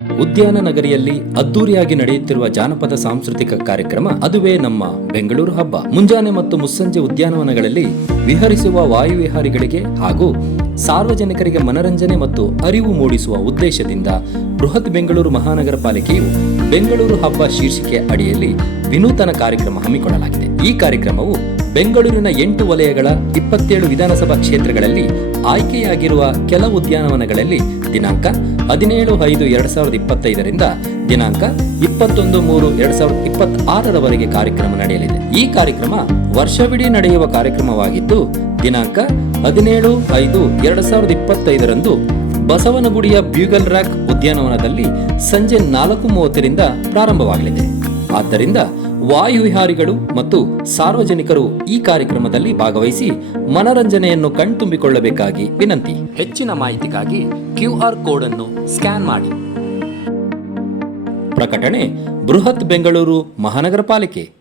ಉದ್ಯಾನ ನಗರಿಯಲ್ಲಿ ಅದ್ದೂರಿಯಾಗಿ ನಡೆಯುತ್ತಿರುವ ಜಾನಪದ ಸಾಂಸ್ಕೃತಿಕ ಕಾರ್ಯಕ್ರಮ ಅದುವೇ ನಮ್ಮ ಬೆಂಗಳೂರು ಹಬ್ಬ. ಮುಂಜಾನೆ ಮತ್ತು ಮುಸ್ಸಂಜೆ ಉದ್ಯಾನವನಗಳಲ್ಲಿ ವಿಹರಿಸುವ ವಾಯುವಿಹಾರಿಗಳಿಗೆ ಹಾಗೂ ಸಾರ್ವಜನಿಕರಿಗೆ ಮನರಂಜನೆ ಮತ್ತು ಅರಿವು ಮೂಡಿಸುವ ಉದ್ದೇಶದಿಂದ ಬೃಹತ್ ಬೆಂಗಳೂರು ಮಹಾನಗರ ಪಾಲಿಕೆಯು ಬೆಂಗಳೂರು ಹಬ್ಬ ಶೀರ್ಷಿಕೆ ಅಡಿಯಲ್ಲಿ ವಿನೂತನ ಕಾರ್ಯಕ್ರಮ ಹಮ್ಮಿಕೊಳ್ಳಲಾಗಿದೆ. ಈ ಕಾರ್ಯಕ್ರಮವು ಬೆಂಗಳೂರಿನ ಎಂಟು ವಲಯಗಳ ಇಪ್ಪತ್ತೇಳು ವಿಧಾನಸಭಾ ಕ್ಷೇತ್ರಗಳಲ್ಲಿ ಆಯ್ಕೆಯಾಗಿರುವ ಕೆಲ ಉದ್ಯಾನವನಗಳಲ್ಲಿ ದಿನಾಂಕ ಹದಿನೇಳು ಐದು ಎರಡ್ ಸಾವಿರದ ಇಪ್ಪತ್ತೈದರಿಂದ ದಿನಾಂಕ ಇಪ್ಪತ್ತೊಂದು ಮೂರು ಎರಡ್ ಸಾವಿರದ ಇಪ್ಪತ್ತಾರರವರೆಗೆ ಕಾರ್ಯಕ್ರಮ ನಡೆಯಲಿದೆ. ಈ ಕಾರ್ಯಕ್ರಮ ವರ್ಷವಿಡೀ ನಡೆಯುವ ಕಾರ್ಯಕ್ರಮವಾಗಿದ್ದು, ದಿನಾಂಕ ಹದಿನೇಳು ಐದು ಎರಡ್ ಸಾವಿರದ ಇಪ್ಪತ್ತೈದರಂದು ಬಸವನಗುಡಿಯ ಬ್ಯೂಗಲ್ ರ್ಯಾಕ್ ಉದ್ಯಾನವನದಲ್ಲಿ ಸಂಜೆ ನಾಲ್ಕು ಮೂವತ್ತರಿಂದ ಪ್ರಾರಂಭವಾಗಲಿದೆ. ಆದ್ದರಿಂದ ವಾಯುವಿಹಾರಿಗಳು ಮತ್ತು ಸಾರ್ವಜನಿಕರು ಈ ಕಾರ್ಯಕ್ರಮದಲ್ಲಿ ಭಾಗವಹಿಸಿ ಮನರಂಜನೆಯನ್ನು ಕಣ್ತುಂಬಿಕೊಳ್ಳಬೇಕಾಗಿ ವಿನಂತಿ. ಹೆಚ್ಚಿನ ಮಾಹಿತಿಗಾಗಿ ಕ್ಯೂ ಆರ್ ಕೋಡ್ ಅನ್ನು ಸ್ಕ್ಯಾನ್ ಮಾಡಿ. ಪ್ರಕಟಣೆ ಬೃಹತ್ ಬೆಂಗಳೂರು ಮಹಾನಗರ ಪಾಲಿಕೆ.